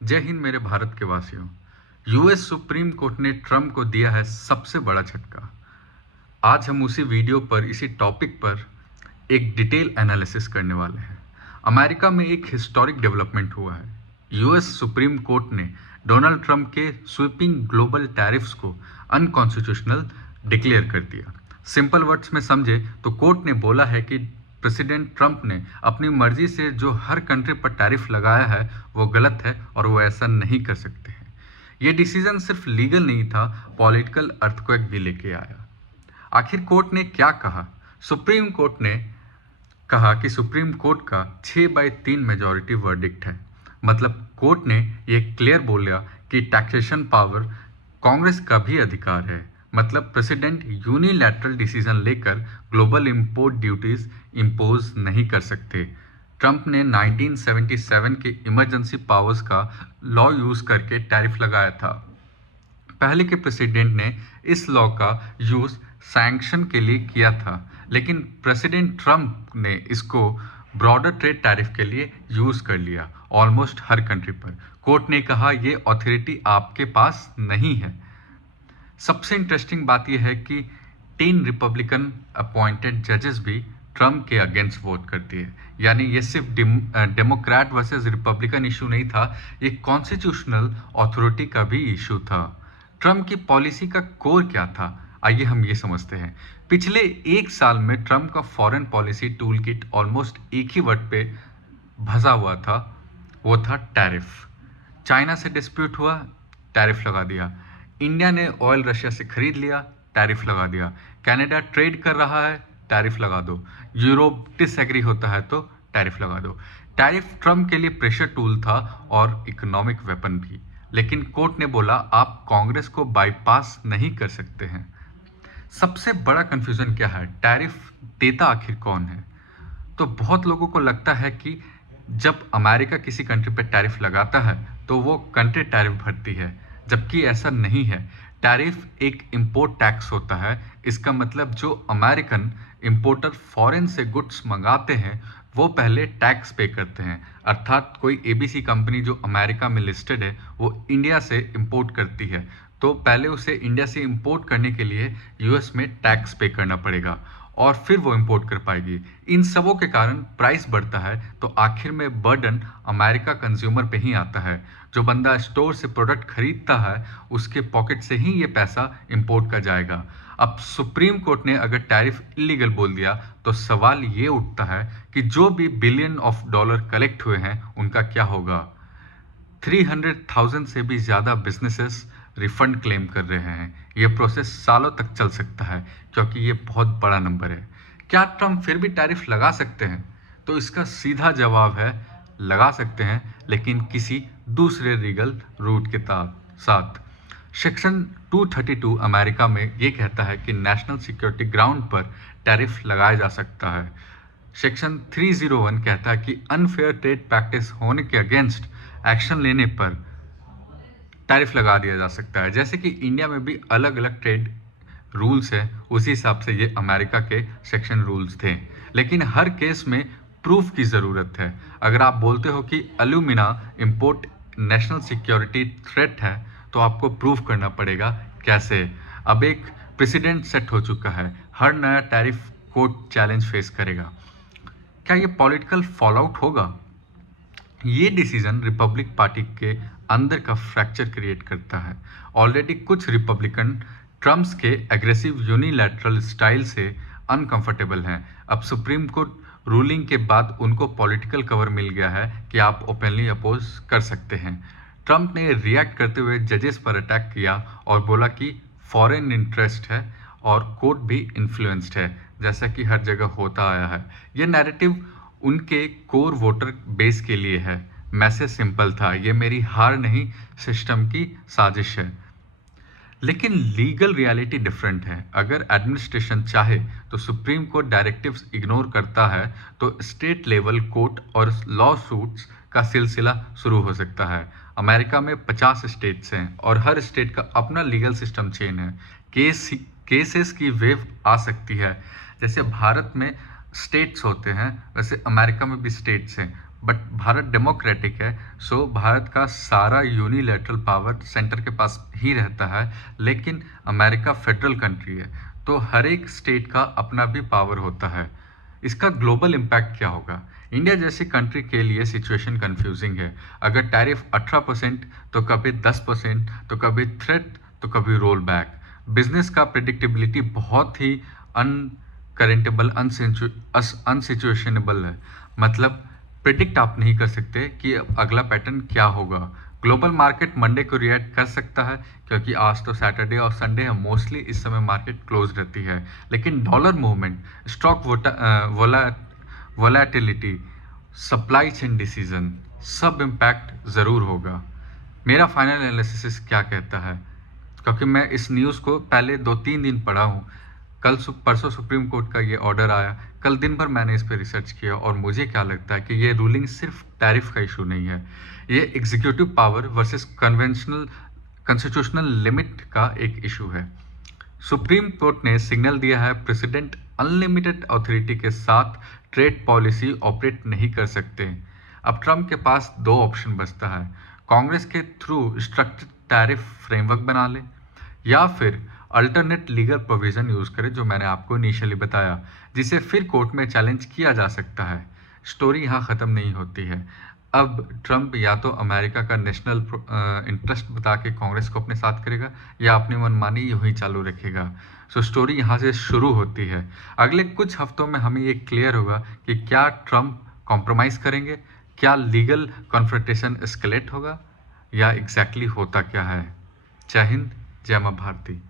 जय हिंद मेरे भारत के वासियों। यूएस सुप्रीम कोर्ट ने ट्रम्प को दिया है सबसे बड़ा झटका। आज हम उसी वीडियो पर इसी टॉपिक पर एक डिटेल एनालिसिस करने वाले हैं। अमेरिका में एक हिस्टोरिक डेवलपमेंट हुआ है। यूएस सुप्रीम कोर्ट ने डोनाल्ड ट्रंप के स्वीपिंग ग्लोबल टैरिफ्स को अनकॉन्स्टिट्यूशनल डिक्लेयर कर दिया। सिंपल वर्ड्स में समझे तो कोर्ट ने बोला है कि प्रेसिडेंट ट्रंप ने अपनी मर्जी से जो हर कंट्री पर टैरिफ लगाया है वो गलत है और वो ऐसा नहीं कर सकते हैं। ये डिसीजन सिर्फ लीगल नहीं था, पॉलिटिकल अर्थक्वेक भी लेके आया। आखिर कोर्ट ने क्या कहा? सुप्रीम कोर्ट ने कहा कि सुप्रीम कोर्ट का 6/3 मेजॉरिटी वर्डिक्ट है। मतलब कोर्ट ने ये क्लियर बोला कि टैक्सेशन पावर कांग्रेस का भी अधिकार है। मतलब प्रेसिडेंट यूनिलैटरल डिसीजन लेकर ग्लोबल इंपोर्ट ड्यूटीज इंपोज नहीं कर सकते। ट्रंप ने 1977 के इमरजेंसी पावर्स का लॉ यूज करके टैरिफ लगाया था। पहले के प्रेसिडेंट ने इस लॉ का यूज सैंक्शन के लिए किया था, लेकिन प्रेसिडेंट ट्रंप ने इसको ब्रॉडर ट्रेड टैरिफ के लिए यूज कर लिया ऑलमोस्ट हर कंट्री पर। कोर्ट ने कहा ये अथॉरिटी आपके पास नहीं है। सबसे इंटरेस्टिंग बात यह है कि 10 रिपब्लिकन अपॉइंटेड जजेस भी ट्रम्प के अगेंस्ट वोट करती है। यानी ये सिर्फ डेमोक्रेट वर्सेस रिपब्लिकन इशू नहीं था, ये कॉन्स्टिट्यूशनल अथॉरिटी का भी इशू था। ट्रम्प की पॉलिसी का कोर क्या था, आइए हम ये समझते हैं। पिछले एक साल में ट्रम्प का foreign policy tool kit almost एक ही वर्ड पे भसा हुआ था, वो था टैरिफ। चाइना से डिस्प्यूट हुआ, टैरिफ लगा दिया। इंडिया ने ऑयल रशिया से खरीद लिया, टैरिफ लगा दिया। कनाडा ट्रेड कर रहा है, टैरिफ लगा दो। यूरोप डिसएग्री होता है तो टैरिफ लगा दो। टैरिफ ट्रम्प के लिए प्रेशर टूल था और इकोनॉमिक वेपन भी। लेकिन कोर्ट ने बोला आप कांग्रेस को बाईपास नहीं कर सकते हैं। सबसे बड़ा कंफ्यूजन क्या है, टैरिफ देता आखिर कौन है? तो बहुत लोगों को लगता है कि जब अमेरिका किसी कंट्री पर टैरिफ लगाता है तो वो कंट्री टैरिफ भरती है, जबकि ऐसा नहीं है। टैरिफ एक इंपोर्ट टैक्स होता है। इसका मतलब जो अमेरिकन इंपोर्टर फॉरेन से गुड्स मंगाते हैं वो पहले टैक्स पे करते हैं। अर्थात कोई एबीसी कंपनी जो अमेरिका में लिस्टेड है वो इंडिया से इंपोर्ट करती है, तो पहले उसे इंडिया से इंपोर्ट करने के लिए यूएस में टैक्स पे करना पड़ेगा और फिर वो इंपोर्ट कर पाएगी। इन सबों के कारण प्राइस बढ़ता है, तो आखिर में बर्डन अमेरिका कंज्यूमर पे ही आता है। जो बंदा स्टोर से प्रोडक्ट खरीदता है उसके पॉकेट से ही ये पैसा इंपोर्ट का जाएगा। अब सुप्रीम कोर्ट ने अगर टैरिफ इलीगल बोल दिया तो सवाल ये उठता है कि जो भी बिलियन ऑफ डॉलर कलेक्ट हुए हैं उनका क्या होगा? 300,000 से भी ज़्यादा बिजनेसेस रिफंड क्लेम कर रहे हैं। ये प्रोसेस सालों तक चल सकता है क्योंकि ये बहुत बड़ा नंबर है। क्या ट्रम्प फिर भी टैरिफ लगा सकते हैं? तो इसका सीधा जवाब है लगा सकते हैं, लेकिन किसी दूसरे लीगल रूट के साथ। सेक्शन 232 अमेरिका में ये कहता है कि नेशनल सिक्योरिटी ग्राउंड पर टैरिफ लगाया जा सकता है। सेक्शन 301 कहता है कि अनफेयर ट्रेड प्रैक्टिस होने के अगेंस्ट एक्शन लेने पर टैरिफ लगा दिया जा सकता है। जैसे कि इंडिया में भी अलग अलग ट्रेड रूल्स हैं, उसी हिसाब से ये अमेरिका के सेक्शन रूल्स थे। लेकिन हर केस में प्रूफ की ज़रूरत है। अगर आप बोलते हो कि alumina import national security threat है तो आपको प्रूफ करना पड़ेगा। कैसे? अब एक प्रेसिडेंट सेट हो चुका है, हर नया टैरिफ कोर्ट चैलेंज फेस करेगा। क्या ये पॉलिटिकल फॉलआउट होगा? ये डिसीजन रिपब्लिक पार्टी के अंदर का फ्रैक्चर क्रिएट करता है। ऑलरेडी कुछ रिपब्लिकन ट्रम्प्स के एग्रेसिव यूनिलैटरल स्टाइल से अनकंफर्टेबल हैं। अब सुप्रीम कोर्ट रूलिंग के बाद उनको पॉलिटिकल कवर मिल गया है कि आप ओपनली अपोज कर सकते हैं। ट्रम्प ने रिएक्ट करते हुए जजेस पर अटैक किया और बोला कि फॉरेन इंटरेस्ट है और कोर्ट भी इन्फ्लुएंस्ड है, जैसा कि हर जगह होता आया है। ये नैरेटिव उनके कोर वोटर बेस के लिए है। मैसेज सिंपल था, ये मेरी हार नहीं, सिस्टम की साजिश है। लेकिन लीगल रियलिटी डिफरेंट है। अगर एडमिनिस्ट्रेशन चाहे तो सुप्रीम कोर्ट डायरेक्टिव्स इग्नोर करता है तो स्टेट लेवल कोर्ट और लॉ सूट्स का सिलसिला शुरू हो सकता है। अमेरिका में 50 स्टेट्स हैं और हर स्टेट का अपना लीगल सिस्टम चेन है। केसेस की वेव आ सकती है। जैसे भारत में स्टेट्स होते हैं वैसे अमेरिका में भी स्टेट्स हैं। बट भारत डेमोक्रेटिक है, सो भारत का सारा यूनिलैटरल पावर सेंटर के पास ही रहता है। लेकिन अमेरिका फेडरल कंट्री है, तो हर एक स्टेट का अपना भी पावर होता है। इसका ग्लोबल इम्पैक्ट क्या होगा? इंडिया जैसी कंट्री के लिए सिचुएशन कंफ्यूजिंग है। अगर टैरिफ 18% तो कभी 10%, तो कभी थ्रेट, तो कभी रोल बैक। बिजनेस का प्रिडिक्टेबिलिटी बहुत ही अनकरेंटेबल, अनसिचुएशनेबल है। मतलब प्रिडिक्ट आप नहीं कर सकते कि अगला पैटर्न क्या होगा। ग्लोबल मार्केट मंडे को रिएक्ट कर सकता है, क्योंकि आज तो सैटरडे और संडे है, मोस्टली इस समय मार्केट क्लोज रहती है। लेकिन dollar movement, stock volatility, supply chain decision, सब इम्पैक्ट ज़रूर होगा। मेरा फाइनल एनालिसिस क्या कहता है, क्योंकि मैं इस न्यूज़ को पहले 2-3 दिन पढ़ा हूँ। परसों सुप्रीम कोर्ट का ये ऑर्डर आया, कल दिन भर मैंने इस पर रिसर्च किया, और मुझे क्या लगता है कि ये रूलिंग सिर्फ टैरिफ का इशू नहीं है, ये executive power versus constitutional limit का एक इशू है। सुप्रीम कोर्ट ने सिग्नल दिया है, प्रेसिडेंट अनलिमिटेड अथॉरिटी के साथ ट्रेड पॉलिसी ऑपरेट नहीं कर सकते। अब ट्रम्प के पास 2 ऑप्शन बचता है, कांग्रेस के थ्रू स्ट्रक्चर्ड टैरिफ फ्रेमवर्क बना ले, या फिर अल्टरनेट लीगल प्रोविजन यूज़ करे, जो मैंने आपको इनिशियली बताया, जिसे फिर कोर्ट में चैलेंज किया जा सकता है। स्टोरी यहाँ ख़त्म नहीं होती है। अब ट्रम्प या तो अमेरिका का नेशनल इंटरेस्ट बता के कांग्रेस को अपने साथ करेगा, या अपनी मनमानी यूं ही चालू रखेगा। सो स्टोरी यहाँ से शुरू होती है। अगले कुछ हफ्तों में हमें ये क्लियर होगा कि क्या ट्रम्प कॉम्प्रोमाइज़ करेंगे, क्या लीगल कॉन्फ्रंटेशन एस्केलेट होगा, या एग्जैक्टली होता क्या है। जय हिंद, जय माँ भारती।